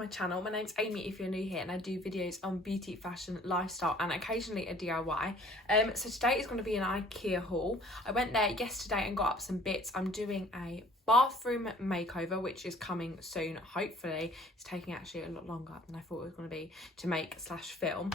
my channel. My name's Amy if you're new here, and I do videos on beauty, fashion, lifestyle and occasionally a DIY. So today is going to be an Ikea haul. I went there yesterday and got up some bits. I'm doing a bathroom makeover which is coming soon, hopefully. It's taking actually a lot longer than I thought it was going to be to make / film.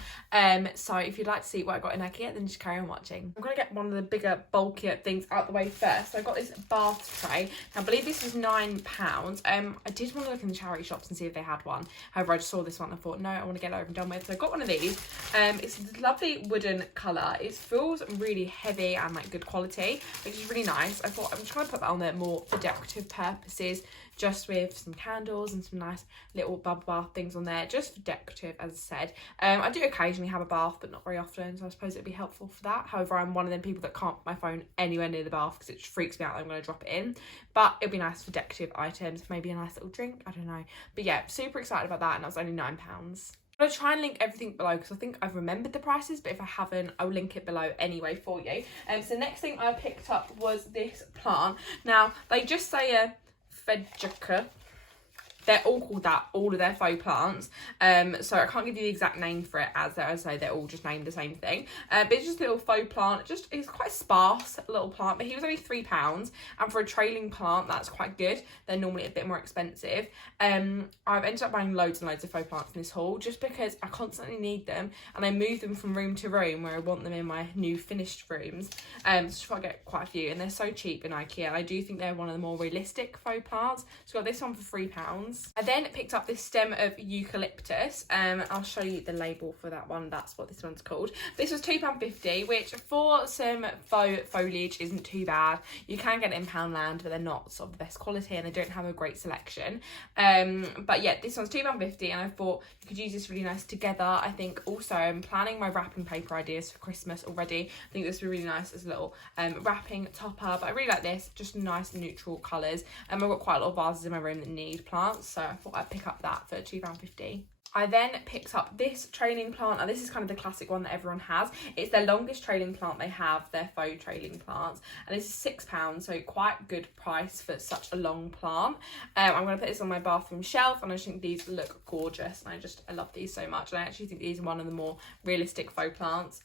So if you'd like to see what I got in Ikea, then just carry on watching. I'm going to get one of the bigger bulkier things out the way first. So I got this bath tray. Now, I believe this was £9. I did want to look in the charity shops and see if they had one. However, I just saw this one and I thought, no, I want to get it over and done with. So I got one of these. It's a lovely wooden colour. It feels really heavy and like good quality, which is really nice. I thought I'm just going to put that on there more for decorative purposes, just with some candles and some nice little bubble bath things on there, just for decorative, as I said. I do occasionally have a bath, but not very often, so I suppose it'd be helpful for that. However, I'm one of them people that can't put my phone anywhere near the bath because it just freaks me out that I'm going to drop it in. But it'd be nice for decorative items, maybe a nice little drink, I don't know. But yeah, super excited about that, and that was only £9. I'm going to try and link everything below because I think I've remembered the prices, but if I haven't, I'll link it below anyway for you. So next thing I picked up was this plant. Now, they just say a Veggica. They're all called that, all of their faux plants. So I can't give you the exact name for it, as I say, they're all just named the same thing. But it's just a little faux plant. It's quite sparse little plant, but he was only £3. And for a trailing plant, that's quite good. They're normally a bit more expensive. I've ended up buying loads and loads of faux plants in this haul, just because I constantly need them. And I move them from room to room where I want them in my new finished rooms. So just I get quite a few. And they're so cheap in Ikea. I do think they're one of the more realistic faux plants. So I got this one for £3. I then picked up this stem of eucalyptus. I'll show you the label for that one. That's what this one's called. This was £2.50, which for some faux foliage isn't too bad. You can get it in Poundland, but they're not sort of the best quality and they don't have a great selection. But yeah, this one's £2.50 and I thought you could use this really nice together. I think also I'm planning my wrapping paper ideas for Christmas already. I think this would be really nice as a little wrapping topper. But I really like this, just nice neutral colours. I've got quite a lot of vases in my room that need plants, so I thought I'd pick up that for £2.50. I then picked up this trailing plant. Now, this is kind of the classic one that everyone has. It's their longest trailing plant they have, their faux trailing plants. And this is £6, so quite good price for such a long plant. I'm going to put this on my bathroom shelf, and I just think these look gorgeous. And I love these so much. And I actually think these are one of the more realistic faux plants.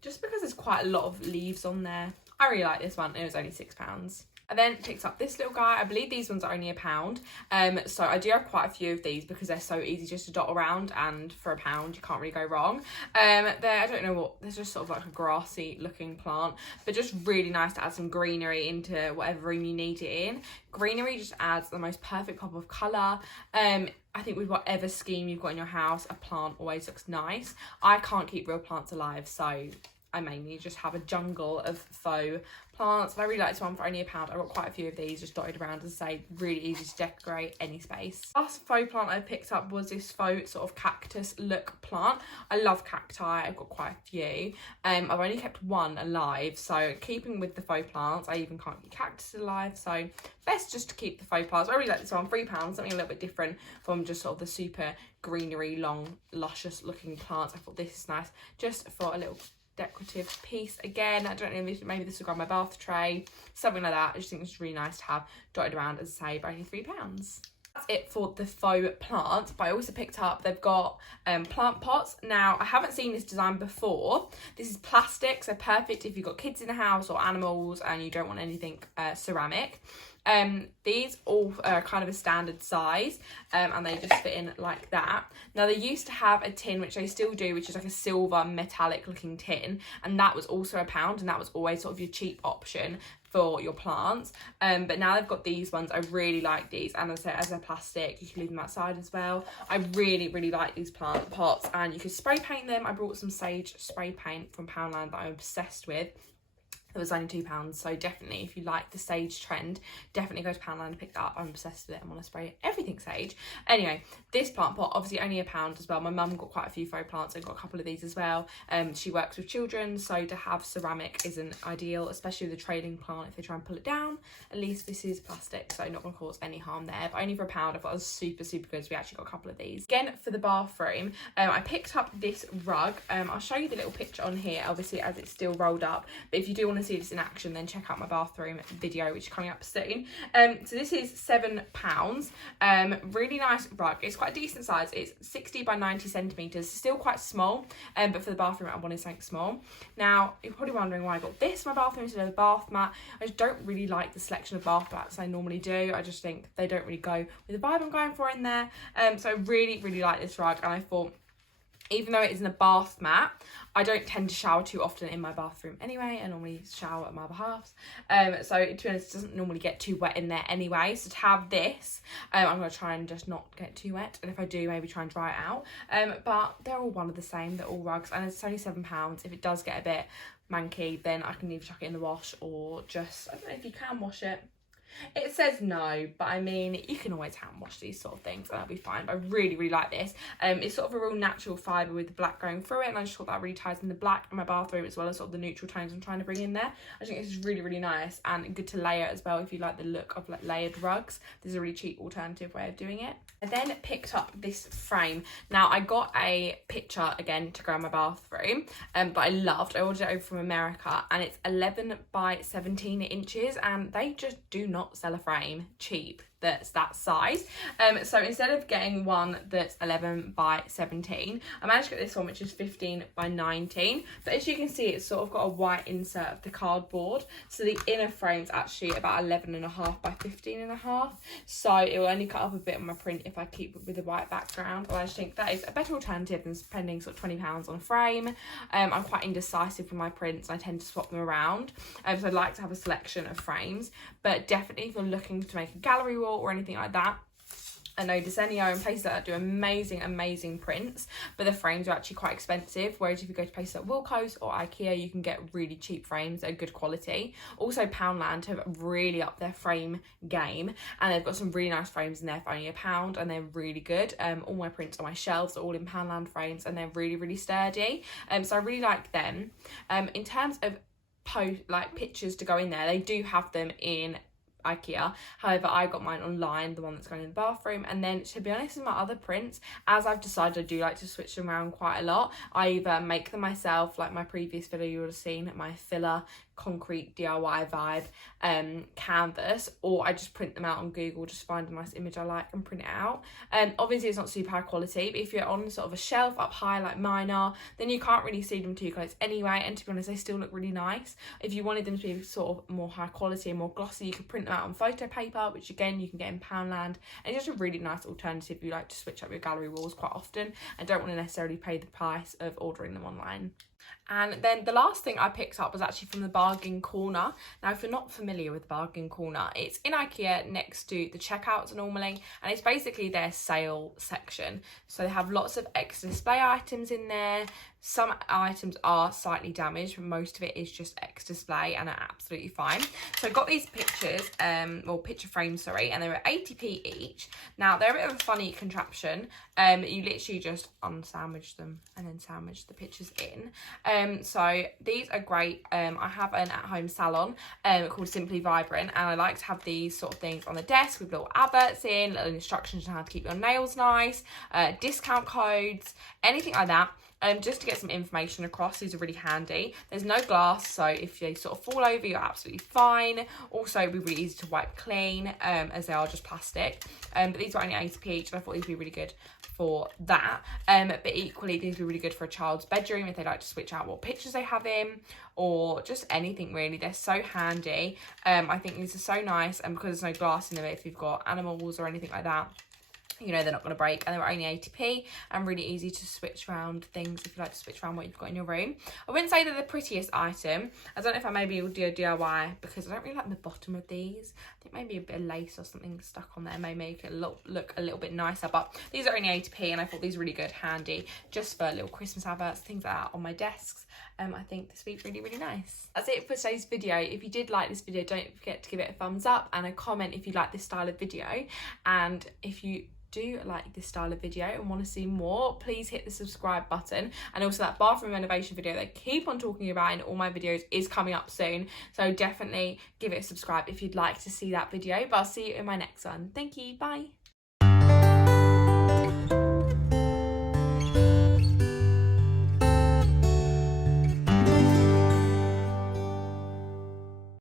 Just because there's quite a lot of leaves on there. I really like this one. It was only £6. I then picked up this little guy. I believe these ones are only £1. So I do have quite a few of these because they're so easy just to dot around, and for £1 you can't really go wrong. I don't know what, they're just sort of like a grassy looking plant, but just really nice to add some greenery into whatever room you need it in. Greenery just adds the most perfect pop of colour. I think with whatever scheme you've got in your house, a plant always looks nice. I can't keep real plants alive, so I mainly just have a jungle of faux plants. And I really like this one for only £1. I got quite a few of these just dotted around, as I say, really easy to decorate any space. Last faux plant I picked up was this faux sort of cactus look plant. I love cacti, I've got quite a few. I've only kept one alive, so keeping with the faux plants, I even can't keep cactus alive, so best just to keep the faux plants. I really like this one, £3, something a little bit different from just sort of the super greenery, long, luscious looking plants. I thought this is nice just for a little decorative piece. Again, I don't know, maybe this will go on my bath tray, something like that. I just think it's really nice to have dotted around, as I say, by only £3. That's it for the faux plant. But I also picked up, they've got plant pots. Now, I haven't seen this design before. This is plastic, so perfect if you've got kids in the house or animals and you don't want anything ceramic. These all are kind of a standard size, and they just fit in like that. Now, they used to have a tin, which they still do, which is like a silver metallic looking tin, and that was also £1, and that was always sort of your cheap option for your plants. But now they've got these ones. I really like these, and as I say, as they're plastic, you can leave them outside as well. I really like these plant pots, and you can spray paint them. I brought some sage spray paint from Poundland that I'm obsessed with. It was only £2, so definitely if you like the sage trend, definitely go to Poundland and pick that up. I'm obsessed with it. I want to spray everything sage. Anyway, this plant pot, obviously only £1 as well. My mum got quite a few faux plants and got a couple of these as well. She works with children, so to have ceramic isn't ideal, especially with a trailing plant. If they try and pull it down, at least this is plastic, so not going to cause any harm there. But only for £1, I thought it was super good. So we actually got a couple of these. Again, for the bathroom, I picked up this rug. I'll show you the little picture on here, obviously, as it's still rolled up. But if you do want to to see this in action, then check out my bathroom video, which is coming up soon. So this is £7. Really nice rug. It's quite a decent size. It's 60 by 90 centimetres. Still quite small, but for the bathroom I wanted something small. Now, you're probably wondering why I got this for my bathroom instead of a bath mat. I just don't really like the selection of bath mats I normally do. I just think they don't really go with the vibe I'm going for in there. So I really, really like this rug, and I thought, even though it isn't a bath mat, I don't tend to shower too often in my bathroom anyway. I normally shower at my other halves. So to be honest, it doesn't normally get too wet in there anyway. So to have this, I'm going to try and just not get too wet. And if I do, maybe try and dry it out. But they're all one of the same. They're all rugs. And it's only £7. If it does get a bit manky, then I can either chuck it in the wash or just, I don't know if you can wash it. It says no, but I mean, you can always hand wash these sort of things and that'll be fine. But I really, really like this. It's sort of a real natural fibre with the black going through it, and I just thought that really ties in the black in my bathroom as well as sort of the neutral tones I'm trying to bring in there. I think it's really, really nice and good to layer as well if you like the look of like layered rugs. This is a really cheap alternative way of doing it. I then picked up this frame. Now, I got a picture again to go in my bathroom, but I ordered it over from America, and it's 11 by 17 inches, and they just do not sell a frame cheap that's that size. So instead of getting one that's 11 by 17, I managed to get this one, which is 15 by 19. But as you can see, it's sort of got a white insert of the cardboard, so the inner frame's actually about 11.5 by 15.5. So it will only cut up a bit on my print if I keep it with a white background. But I just think that is a better alternative than spending sort of £20 on a frame. I'm quite indecisive with my prints. I tend to swap them around. So I'd like to have a selection of frames, but definitely if you're looking to make a gallery wall or anything like that, I know Desenio and places like that do amazing prints, but the frames are actually quite expensive. Whereas if you go to places like Wilko's or Ikea, you can get really cheap frames that are good quality. Also, Poundland have really upped their frame game, and they've got some really nice frames in there for only £1, and they're really good. All my prints on my shelves are all in Poundland frames, and they're really, really sturdy. So I really like them. In terms of pictures to go in there, they do have them in Ikea. However, I got mine online, the one that's going in the bathroom. And then, to be honest, with my other prints, as I've decided, I do like to switch them around quite a lot. I either make them myself, like my previous video you would have seen, my filler concrete DIY vibe canvas, or I just print them out on Google, just find a nice image I like and print it out. Obviously it's not super high quality, but if you're on sort of a shelf up high like mine are, then you can't really see them too close anyway, and to be honest, they still look really nice. If you wanted them to be sort of more high quality and more glossy, you could print them out on photo paper, which again you can get in Poundland, and it's just a really nice alternative if you like to switch up your gallery walls quite often and don't want to necessarily pay the price of ordering them online. And then the last thing I picked up was actually from the Bargain Corner. Now, if you're not familiar with Bargain Corner, it's in Ikea next to the checkouts normally, and it's basically their sale section. So they have lots of extra display items in there. Some items are slightly damaged, but most of it is just extra display and are absolutely fine. So I got these pictures, picture frames, sorry, and they were 80p each. Now, they're a bit of a funny contraption. You literally just unsandwich them and then sandwich the pictures in. So these are great. I have an at-home salon called Simply Vibrant, and I like to have these sort of things on the desk with little adverts in, little instructions on how to keep your nails nice, discount codes, anything like that. Just to get some information across. These are really handy. There's no glass, so if they sort of fall over, you're absolutely fine. Also, it'd be really easy to wipe clean, as they are just plastic. But these were only 80p each, and I thought these would be really good for that. But equally, these would be really good for a child's bedroom if they like to switch out what pictures they have in, or just anything really. They're so handy. I think these are so nice, and because there's no glass in them, if you've got animals or anything like that, you know, they're not going to break, and they were only 80p and really easy to switch around things if you like to switch around what you've got in your room. I wouldn't say they're the prettiest item. I don't know if I maybe will do a DIY because I don't really like the bottom of these. I think maybe a bit of lace or something stuck on there may make it look a little bit nicer, but these are only 80p and I thought these were really good, handy, just for little Christmas adverts, things like that on my desks. I think this would be really, really nice. That's it for today's video. If you did like this video, don't forget to give it a thumbs up and a comment if you like this style of video. And if you do like this style of video and want to see more, please hit the subscribe button. And also that bathroom renovation video that I keep on talking about in all my videos is coming up soon, so definitely give it a subscribe if you'd like to see that video. But I'll see you in my next one. Thank you, bye.